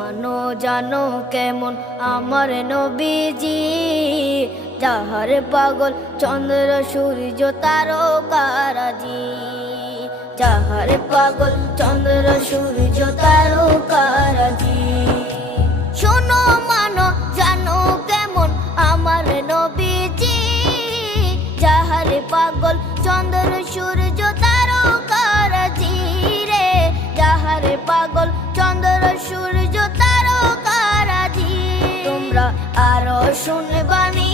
মানো জানো কেমন আমার নবীজি, যাহার পাগল চন্দ্র সূর্য তারকারাজি, যাহার পাগল চন্দ্র সূর্য তারকারাজি। শোনো মানো জানো কেমন আমার নবীজি, যাহার পাগল চন্দ্র সূর্য তারকারাজি রে, যাহার পাগল চন্দ্র সূর্য তারকারাজি। তোমরা আরো শুনবানি